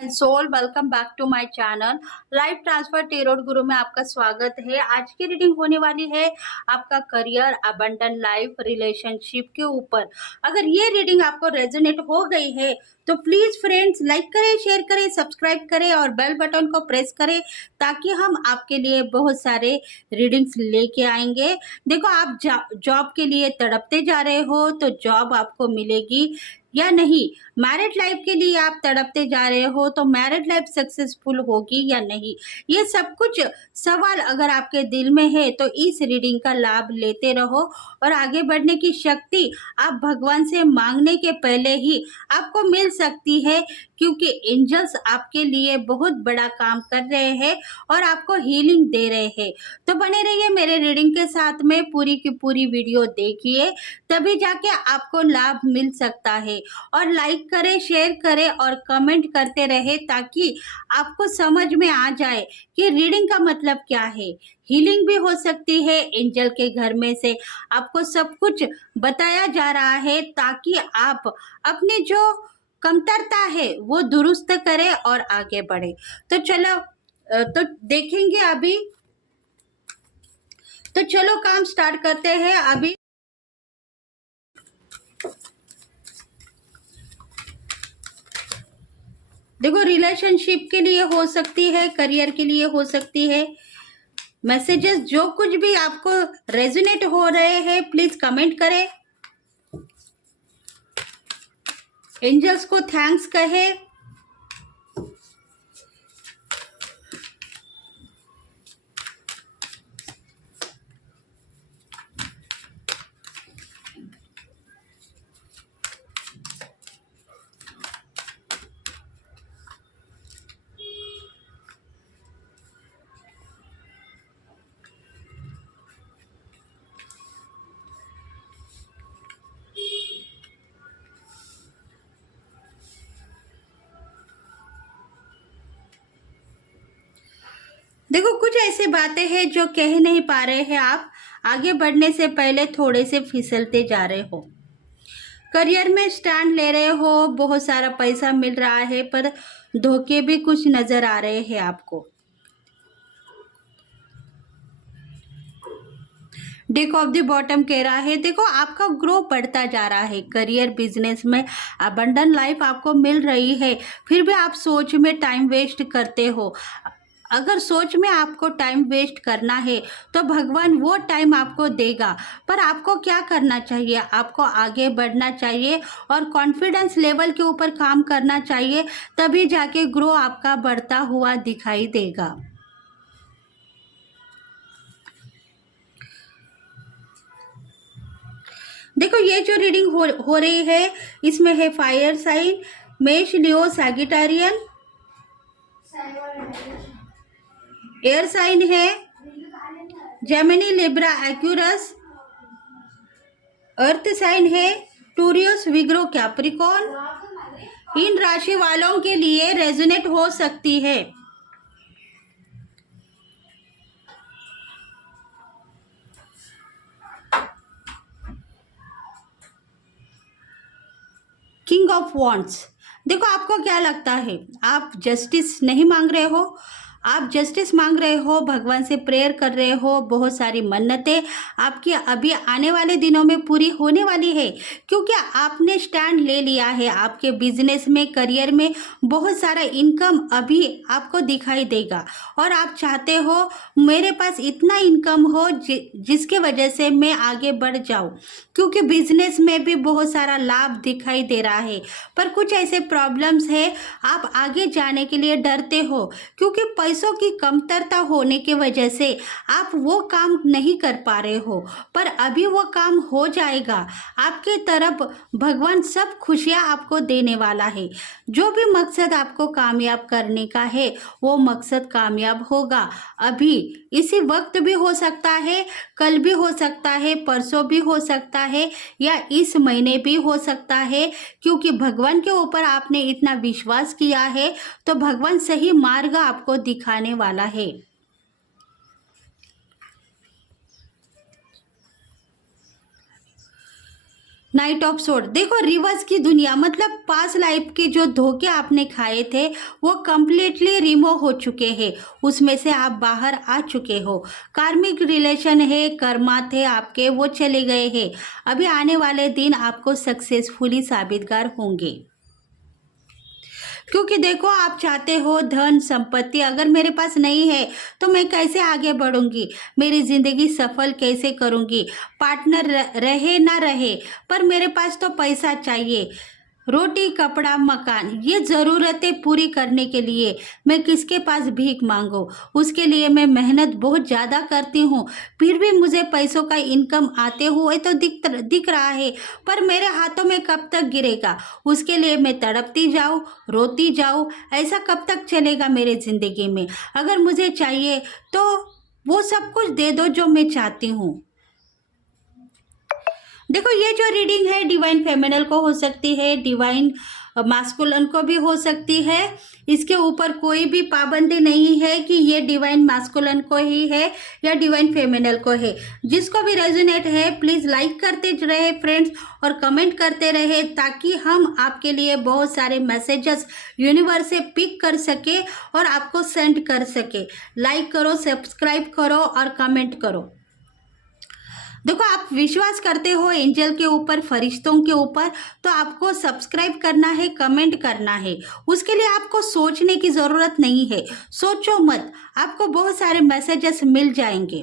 Soul welcome back to my channel life transfer tarot guru में आपका स्वागत है। आज की रीडिंग होने वाली है आपका करियर, अबंडन लाइफ, रिलेशनशिप के ऊपर। अगर ये रीडिंग आपको रेजोनेट हो गई है तो प्लीज फ्रेंड्स लाइक करें, शेयर करें, सब्सक्राइब करें और बेल बटन को प्रेस करें ताकि हम आपके लिए बहुत सारे रीडिंग्स लेके आएंगे। देखो, आप जॉब के लिए तड़पते जा रहे हो तो जॉब आपको मिलेगी या नहीं। मैरिड लाइफ के लिए आप तड़पते जा रहे हो तो मैरिड लाइफ सक्सेसफुल होगी या नहीं। ये सब कुछ सवाल अगर आपके दिल में है तो इस रीडिंग का लाभ लेते रहो और आगे बढ़ने की शक्ति आप भगवान से मांगने के पहले ही आपको मिल सकती है, क्योंकि एंजल्स आपके लिए बहुत बड़ा काम कर रहे हैं और आपको हीलिंग दे रहे हैं। तो बने रहिए मेरे रीडिंग के साथ में, पूरी की पूरी वीडियो देखिए, तभी जाके आपको लाभ मिल सकता है। और लाइक करें, शेयर करें और कमेंट करते रहे ताकि आपको समझ में आ जाए कि रीडिंग का मतलब क्या है। हीलिंग भी हो सकती है, एंजल के घर में से आपको सब कुछ बताया जा रहा है ताकि आप अपनी जो कमतरता है वो दुरुस्त करें और आगे बढ़े। तो चलो तो देखेंगे अभी। तो चलो काम स्टार्ट करते हैं अभी। देखो, रिलेशनशिप के लिए हो सकती है, करियर के लिए हो सकती है। मैसेजेस जो कुछ भी आपको रेजोनेट हो रहे हैं प्लीज कमेंट करें, एंजल्स को थैंक्स कहे। देखो, कुछ ऐसी बातें हैं जो कह नहीं पा रहे हैं आप, आगे बढ़ने से पहले थोड़े से फिसलते जा रहे हो। करियर में स्टैंड ले रहे हो, बहुत सारा पैसा मिल रहा है पर धोखे भी कुछ नजर आ रहे हैं आपको। डेक ऑफ द बॉटम कह रहा है, देखो आपका ग्रो बढ़ता जा रहा है, करियर बिजनेस में अबंडन लाइफ आपको मिल रही है, फिर भी आप सोच में टाइम वेस्ट करते हो। अगर सोच में आपको टाइम वेस्ट करना है तो भगवान वो टाइम आपको देगा, पर आपको क्या करना चाहिए, आपको आगे बढ़ना चाहिए और कॉन्फिडेंस लेवल के ऊपर काम करना चाहिए, तभी जाके ग्रो आपका बढ़ता हुआ दिखाई देगा। देखो, ये जो रीडिंग हो रही है इसमें है फायर साइन, मेष, लियो, सैगिटारियन। एयर साइन है Gemini, Libra, Aquarius. Earth sign है टूरियस, विग्रो, कैप्रिकॉर्न। इन राशि वालों के लिए रेजोनेट हो सकती है। King of wands. देखो, आपको क्या लगता है, आप जस्टिस नहीं मांग रहे हो, आप जस्टिस मांग रहे हो, भगवान से प्रेयर कर रहे हो, बहुत सारी मन्नतें आपकी अभी आने वाले दिनों में पूरी होने वाली है, क्योंकि आपने स्टैंड ले लिया है। आपके बिजनेस में, करियर में बहुत सारा इनकम अभी आपको दिखाई देगा और आप चाहते हो मेरे पास इतना इनकम हो जिसके वजह से मैं आगे बढ़ जाऊं, क्योंकि बिजनेस में भी बहुत सारा लाभ दिखाई दे रहा है। पर कुछ ऐसे प्रॉब्लम्स है, आप आगे जाने के लिए डरते हो क्योंकि पैसों की कमतरता होने की वजह से आप वो काम नहीं कर पा रहे हो, पर अभी वो काम हो जाएगा। आपके तरफ भगवान सब खुशियां आपको देने वाला है। जो भी मकसद आपको कामयाब करने का है वो मकसद कामयाब होगा। अभी इसी वक्त भी हो सकता है, कल भी हो सकता है, परसों भी हो सकता है या इस महीने भी हो सकता है, क्योंकि भगवान के ऊपर आपने इतना विश्वास किया है तो भगवान सही मार्ग आपको दिखाने वाला है। नाइट ऑफ सोर्ड, देखो रिवर्स की दुनिया, मतलब पास लाइफ के जो धोखे आपने खाए थे वो कंप्लीटली रिमूव हो चुके हैं, उसमें से आप बाहर आ चुके हो। कार्मिक रिलेशन है, कर्मा थे आपके, वो चले गए हैं। अभी आने वाले दिन आपको सक्सेसफुली साबितगार होंगे, क्योंकि देखो आप चाहते हो धन संपत्ति, अगर मेरे पास नहीं है तो मैं कैसे आगे बढ़ूंगी, मेरी जिंदगी सफल कैसे करूंगी। पार्टनर रहे ना रहे पर मेरे पास तो पैसा चाहिए, रोटी कपड़ा मकान, ये ज़रूरतें पूरी करने के लिए मैं किसके पास भीख मांगूं। उसके लिए मैं मेहनत बहुत ज़्यादा करती हूँ, फिर भी मुझे पैसों का इनकम आते हुए तो दिख रहा है, पर मेरे हाथों में कब तक गिरेगा। उसके लिए मैं तड़पती जाऊँ, रोती जाऊँ, ऐसा कब तक चलेगा मेरे ज़िंदगी में। अगर मुझे चाहिए तो वो सब कुछ दे दो जो मैं चाहती हूँ। देखो ये जो रीडिंग है डिवाइन फेमिनल को हो सकती है, डिवाइन मास्कुलिन को भी हो सकती है। इसके ऊपर कोई भी पाबंदी नहीं है कि ये डिवाइन मास्कुलिन को ही है या डिवाइन फेमिनल को है। जिसको भी रेजोनेट है प्लीज़ लाइक करते रहे फ्रेंड्स और कमेंट करते रहे, ताकि हम आपके लिए बहुत सारे मैसेजेस यूनिवर्स से पिक कर सके और आपको सेंड कर सके। लाइक करो, सब्सक्राइब करो और कमेंट करो। देखो आप विश्वास करते हो एंजल के ऊपर, फरिश्तों के ऊपर, तो आपको सब्सक्राइब करना है, कमेंट करना है। उसके लिए आपको सोचने की ज़रूरत नहीं है, सोचो मत, आपको बहुत सारे मैसेजेस मिल जाएंगे।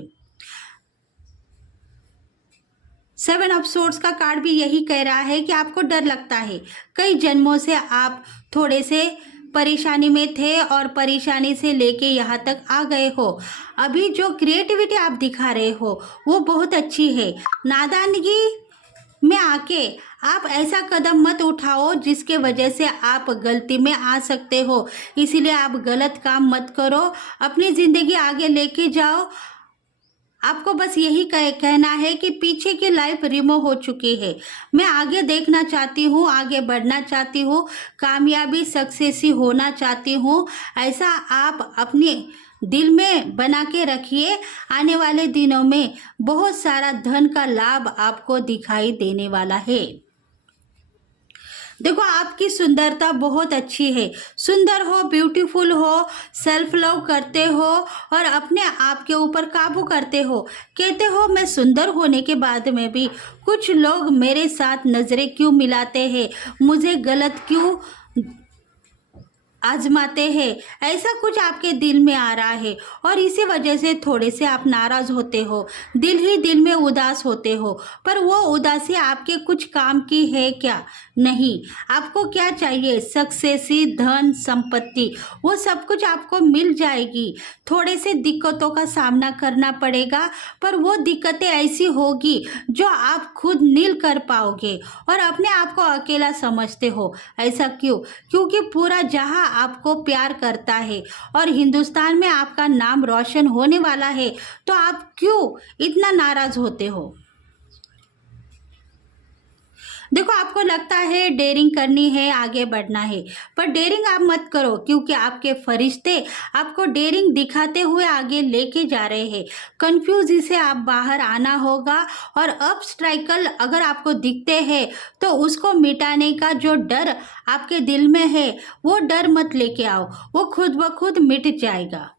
7 ऑफ सोर्ड्स का कार्ड भी यही कह रहा है कि आपको डर लगता है, कई जन्मों से आप थोड़े से परेशानी में थे और परेशानी से लेके यहाँ तक आ गए हो। अभी जो क्रिएटिविटी आप दिखा रहे हो वो बहुत अच्छी है। नादानगी में आके आप ऐसा कदम मत उठाओ जिसके वजह से आप गलती में आ सकते हो, इसीलिए आप गलत काम मत करो, अपनी ज़िंदगी आगे लेके जाओ। आपको बस यही कहना है कि पीछे की लाइफ रिमूव हो चुकी है, मैं आगे देखना चाहती हूँ, आगे बढ़ना चाहती हूँ, कामयाबी सक्सेसी होना चाहती हूँ। ऐसा आप अपने दिल में बना के रखिए। आने वाले दिनों में बहुत सारा धन का लाभ आपको दिखाई देने वाला है। देखो आपकी सुंदरता बहुत अच्छी है, सुंदर हो, ब्यूटीफुल हो, सेल्फ लव करते हो और अपने आप के ऊपर काबू करते हो। कहते हो मैं सुंदर होने के बाद में भी कुछ लोग मेरे साथ नज़रें क्यों मिलाते हैं, मुझे गलत क्यों आजमाते हैं, ऐसा कुछ आपके दिल में आ रहा है और इसी वजह से थोड़े से आप नाराज़ होते हो, दिल ही दिल में उदास होते हो। पर वो उदासी आपके कुछ काम की है क्या? नहीं। आपको क्या चाहिए? सक्सेसी, धन, संपत्ति, वो सब कुछ आपको मिल जाएगी। थोड़े से दिक्कतों का सामना करना पड़ेगा, पर वो दिक्कतें ऐसी होगी जो आप खुद नील कर पाओगे और अपने आप को अकेला समझते हो। ऐसा क्यों? क्योंकि पूरा जहां आपको प्यार करता है और हिंदुस्तान में आपका नाम रोशन होने वाला है, तो आप क्यों इतना नाराज होते हो? देखो आपको लगता है डेयरिंग करनी है, आगे बढ़ना है, पर डेयरिंग आप मत करो, क्योंकि आपके फरिश्ते आपको डेयरिंग दिखाते हुए आगे लेके जा रहे हैं। कंफ्यूजी से आप बाहर आना होगा और ऑब्स्ट्रैकल अगर आपको दिखते हैं तो उसको मिटाने का जो डर आपके दिल में है वो डर मत लेके आओ, वो खुद ब खुद मिट जाएगा।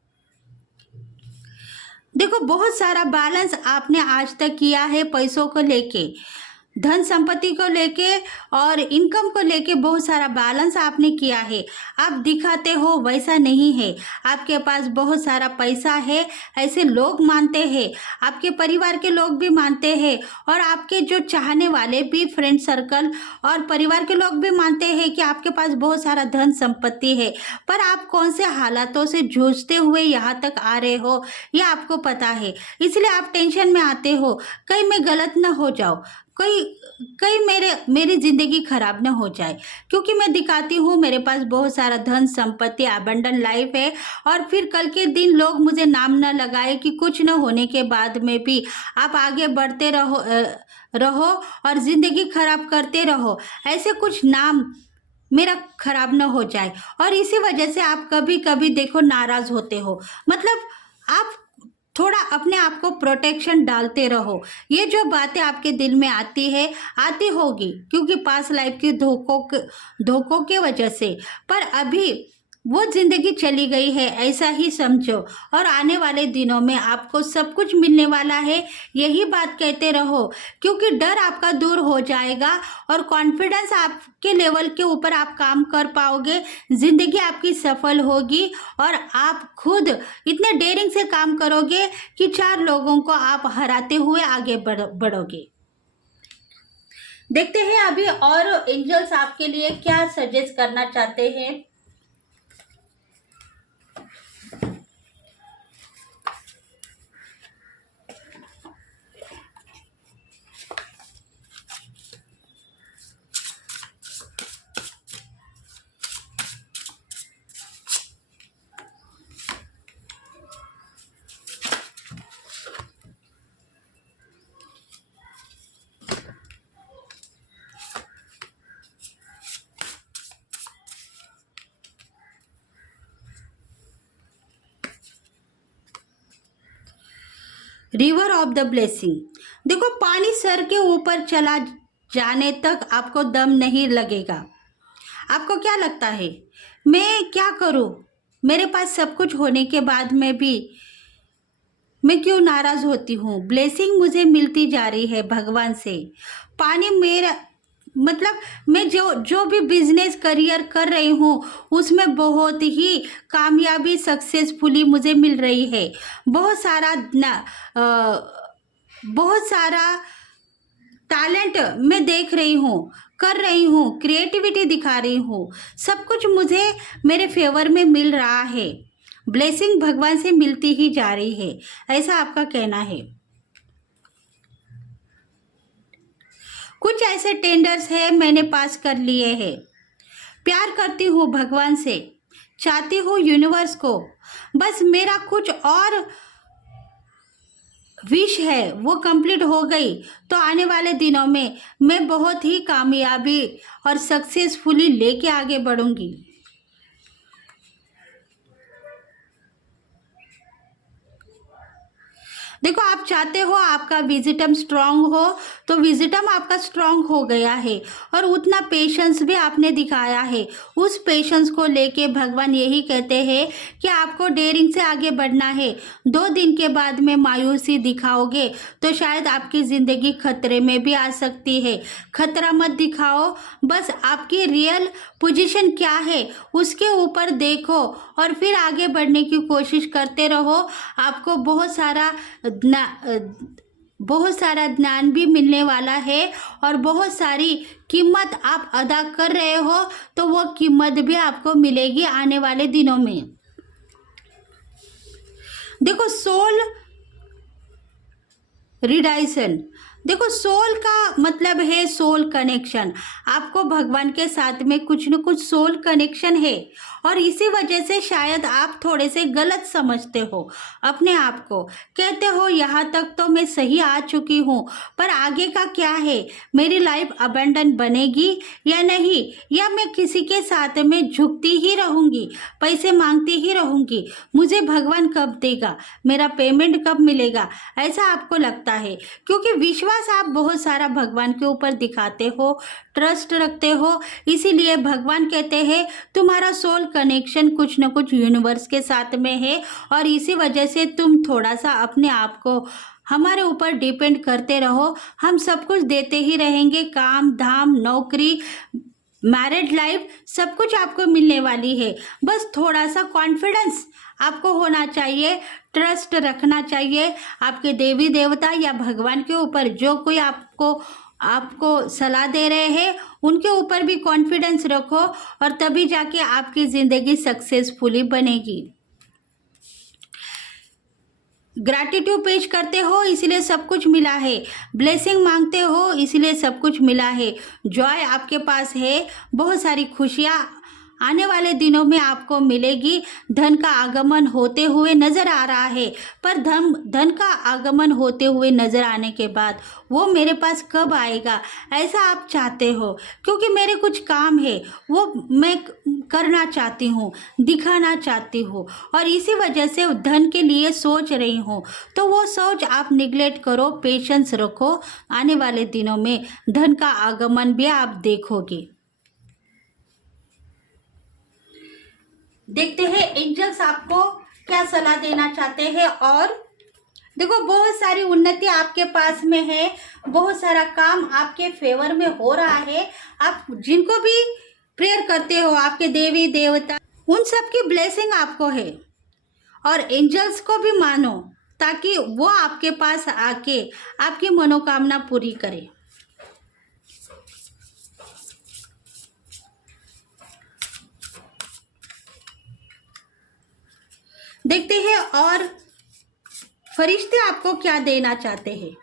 देखो बहुत सारा बैलेंस आपने आज तक किया है, पैसों को लेके, धन संपत्ति को लेके और इनकम को लेके बहुत सारा बैलेंस आपने किया है। आप दिखाते हो वैसा नहीं है, आपके पास बहुत सारा पैसा है ऐसे लोग मानते हैं, आपके परिवार के लोग भी मानते हैं और आपके जो चाहने वाले भी, फ्रेंड सर्कल और परिवार के लोग भी मानते हैं कि आपके पास बहुत सारा धन संपत्ति है। पर आप कौन से हालातों से जूझते हुए यहाँ तक आ रहे हो ये आपको पता है, इसलिए आप टेंशन में आते हो, कहीं मैं गलत ना हो जाऊँ, कई मेरी ज़िंदगी खराब ना हो जाए, क्योंकि मैं दिखाती हूँ मेरे पास बहुत सारा धन संपत्ति, अबंडन लाइफ है, और फिर कल के दिन लोग मुझे नाम ना लगाए कि कुछ न होने के बाद में भी आप आगे बढ़ते रहो और ज़िंदगी खराब करते रहो, ऐसे कुछ नाम मेरा खराब ना हो जाए। और इसी वजह से आप कभी कभी देखो नाराज़ होते हो, मतलब आप थोड़ा अपने आप को प्रोटेक्शन डालते रहो। ये जो बातें आपके दिल में आती है, आती होगी, क्योंकि पास्ट लाइफ के धोखों के वजह से, पर अभी वो जिंदगी चली गई है, ऐसा ही समझो। और आने वाले दिनों में आपको सब कुछ मिलने वाला है, यही बात कहते रहो, क्योंकि डर आपका दूर हो जाएगा और कॉन्फिडेंस आपके लेवल के ऊपर आप काम कर पाओगे। जिंदगी आपकी सफल होगी और आप खुद इतने डेयरिंग से काम करोगे कि 4 लोगों को आप हराते हुए आगे बढ़ोगे। देखते हैं अभी और एंजल्स आपके लिए क्या सजेस्ट करना चाहते हैं। River of the blessing. देखो, पानी सर के ऊपर चला जाने तक आपको दम नहीं लगेगा। आपको क्या लगता है, मैं क्या करूं, मेरे पास सब कुछ होने के बाद में भी मैं क्यों नाराज होती हूँ। ब्लेसिंग मुझे मिलती जा रही है भगवान से। पानी मेरा मतलब मैं जो भी बिजनेस करियर कर रही हूँ उसमें बहुत ही कामयाबी सक्सेसफुली मुझे मिल रही है। बहुत सारा टैलेंट मैं देख रही हूँ, कर रही हूँ, क्रिएटिविटी दिखा रही हूँ, सब कुछ मुझे मेरे फेवर में मिल रहा है। ब्लेसिंग भगवान से मिलती ही जा रही है, ऐसा आपका कहना है। कुछ ऐसे टेंडर्स है मैंने पास कर लिए हैं। प्यार करती हूँ भगवान से, चाहती हूँ यूनिवर्स को, बस मेरा कुछ और विश है वो कंप्लीट हो गई तो आने वाले दिनों में मैं बहुत ही कामयाबी और सक्सेसफुली लेके आगे बढ़ूंगी। देखो, आप चाहते हो आपका विजिटम स्ट्रांग हो, तो विजिटम आपका स्ट्रांग हो गया है और उतना पेशेंस भी आपने दिखाया है। उस पेशेंस को लेके भगवान यही कहते हैं कि आपको डेयरिंग से आगे बढ़ना है। 2 दिन के बाद में मायूसी दिखाओगे तो शायद आपकी ज़िंदगी खतरे में भी आ सकती है। खतरा मत दिखाओ, बस आपकी रियल पोजीशन क्या है उसके ऊपर देखो और फिर आगे बढ़ने की कोशिश करते रहो। आपको बहुत सारा ज्ञान भी मिलने वाला है और बहुत सारी कीमत आप अदा कर रहे हो तो वो कीमत भी आपको मिलेगी आने वाले दिनों में। देखो, सोल रिडाइसन। देखो, सोल का मतलब है सोल कनेक्शन। आपको भगवान के साथ में कुछ न कुछ सोल कनेक्शन है और इसी वजह से शायद आप थोड़े से गलत समझते हो अपने आप को। कहते हो यहाँ तक तो मैं सही आ चुकी हूँ, पर आगे का क्या है, मेरी लाइफ अबंडन बनेगी या नहीं, या मैं किसी के साथ में झुकती ही रहूँगी, पैसे मांगती ही रहूँगी, मुझे भगवान कब देगा, मेरा पेमेंट कब मिलेगा, ऐसा आपको लगता है। क्योंकि विश्वास आप बहुत सारा भगवान के ऊपर दिखाते हो, ट्रस्ट रखते हो, इसीलिए भगवान कहते हैं तुम्हारा सोल कनेक्शन कुछ न कुछ यूनिवर्स के साथ में है और इसी वजह से तुम थोड़ा सा अपने आप को हमारे ऊपर डिपेंड करते रहो। हम सब कुछ देते ही रहेंगे, काम धाम, नौकरी, मैरिड लाइफ, सब कुछ आपको मिलने वाली है। बस थोड़ा सा कॉन्फिडेंस आपको होना चाहिए, ट्रस्ट रखना चाहिए आपके देवी देवता या भगवान के ऊपर। जो कोई आपको सलाह दे रहे हैं उनके ऊपर भी कॉन्फिडेंस रखो और तभी जाके आपकी ज़िंदगी सक्सेसफुली बनेगी। ग्रैटिट्यूड पेश करते हो इसलिए सब कुछ मिला है, ब्लेसिंग मांगते हो इसलिए सब कुछ मिला है, जॉय आपके पास है, बहुत सारी खुशियाँ आने वाले दिनों में आपको मिलेगी। धन का आगमन होते हुए नज़र आ रहा है, पर धन का आगमन होते हुए नज़र आने के बाद वो मेरे पास कब आएगा ऐसा आप चाहते हो, क्योंकि मेरे कुछ काम है वो मैं करना चाहती हूँ, दिखाना चाहती हूँ, और इसी वजह से धन के लिए सोच रही हूँ। तो वो सोच आप निगलेक्ट करो, पेशेंस रखो, आने वाले दिनों में धन का आगमन भी आप देखोगे। देखते हैं एंजल्स आपको क्या सलाह देना चाहते हैं। और देखो, बहुत सारी उन्नति आपके पास में है, बहुत सारा काम आपके फेवर में हो रहा है। आप जिनको भी प्रेयर करते हो, आपके देवी देवता, उन सब की ब्लेसिंग आपको है। और एंजल्स को भी मानो ताकि वो आपके पास आके आपकी मनोकामना पूरी करे। देखते हैं और फरिश्ते आपको क्या देना चाहते हैं।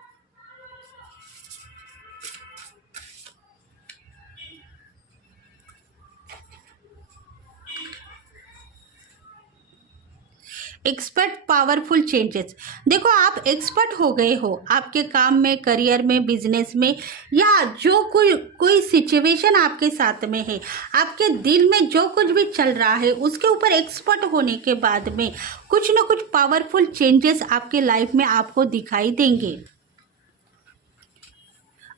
Expert powerful changes. देखो, आप एक्सपर्ट हो गए हो आपके काम में, करियर में, बिजनेस में, या जो कोई सिचुएशन आपके साथ में है, आपके दिल में जो कुछ भी चल रहा है उसके ऊपर एक्सपर्ट होने के बाद में कुछ ना कुछ पावरफुल चेंजेस आपके लाइफ में आपको दिखाई देंगे।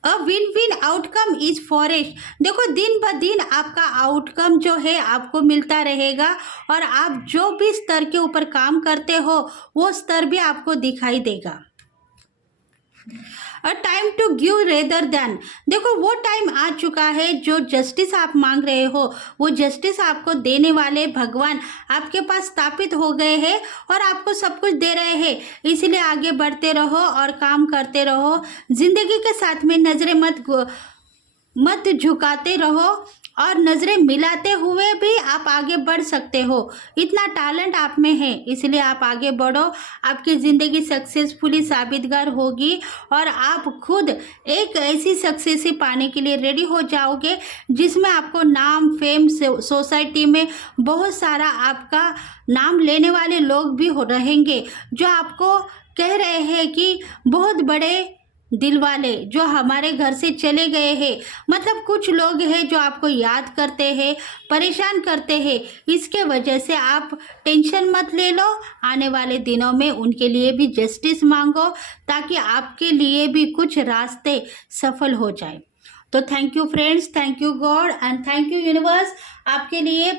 A win win outcome is forest. देखो, दिन ब दिन आपका आउटकम जो है आपको मिलता रहेगा, और आप जो भी स्तर के ऊपर काम करते हो वो स्तर भी आपको दिखाई देगा। A time to give rather than. देखो, वो टाइम आ चुका है, जो जस्टिस आप मांग रहे हो वो जस्टिस आपको देने वाले भगवान आपके पास स्थापित हो गए हैं, और आपको सब कुछ दे रहे हैं। इसलिए आगे बढ़ते रहो और काम करते रहो। जिंदगी के साथ में नजरें मत झुकाते रहो, और नज़रें मिलाते हुए भी आप आगे बढ़ सकते हो। इतना टैलेंट आप में है, इसलिए आप आगे बढ़ो। आपकी ज़िंदगी सक्सेसफुली साबितगार होगी, और आप खुद एक ऐसी सक्सेस पाने के लिए रेडी हो जाओगे जिसमें आपको नाम, फेम, सोसाइटी में बहुत सारा आपका नाम लेने वाले लोग भी हो रहेंगे, जो आपको कह रहे हैं कि बहुत बड़े दिल वाले जो हमारे घर से चले गए हैं। मतलब कुछ लोग हैं जो आपको याद करते हैं, परेशान करते हैं। इसके वजह से आप टेंशन मत ले लो, आने वाले दिनों में उनके लिए भी जस्टिस मांगो, ताकि आपके लिए भी कुछ रास्ते सफल हो जाए। तो thank you friends, thank you God and thank you universe. आपके लिए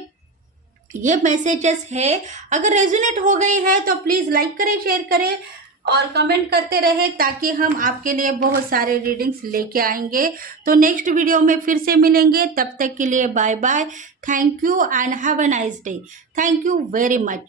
ये मैसेजेस है। अगर रेजोनेट हो गई है तो प्लीज़ लाइक करें, शेयर करें और कमेंट करते रहे, ताकि हम आपके लिए बहुत सारे रीडिंग्स लेके आएंगे। तो नेक्स्ट वीडियो में फिर से मिलेंगे, तब तक के लिए bye bye. Thank you and have a nice day. Thank you very much.